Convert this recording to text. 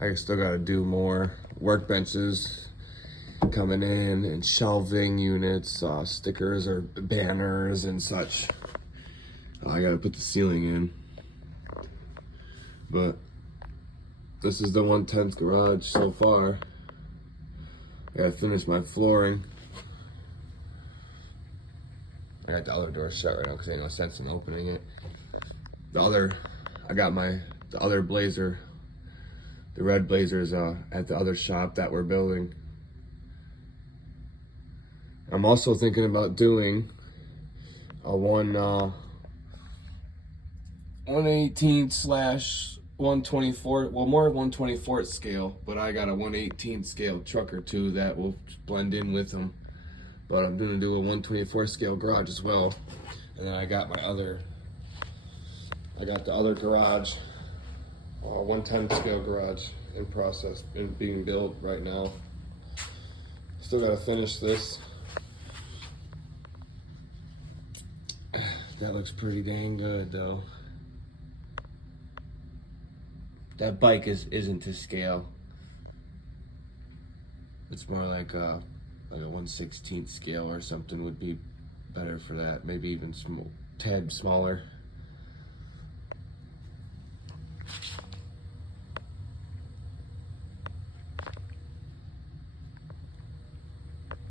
I still gotta do more workbenches coming in and shelving units, stickers or banners and such. I gotta put the ceiling in. But this is the 1/10 garage so far. I gotta finish my flooring. I got the other door shut right now because ain't no sense in opening it. I got the other Blazer, the red Blazers at the other shop that we're building. I'm also thinking about doing a 1/18/124, well, more 1/24 scale, but I got a 1/18 scale truck or two that will blend in with them. But I'm gonna do a 1/24 scale garage as well. And then I got the other garage, 110 scale garage in process and being built right now. Still gotta finish this. That looks pretty dang good though. That bike isn't to scale. It's more like a 1/16 scale or something would be better for that. Maybe even tad smaller.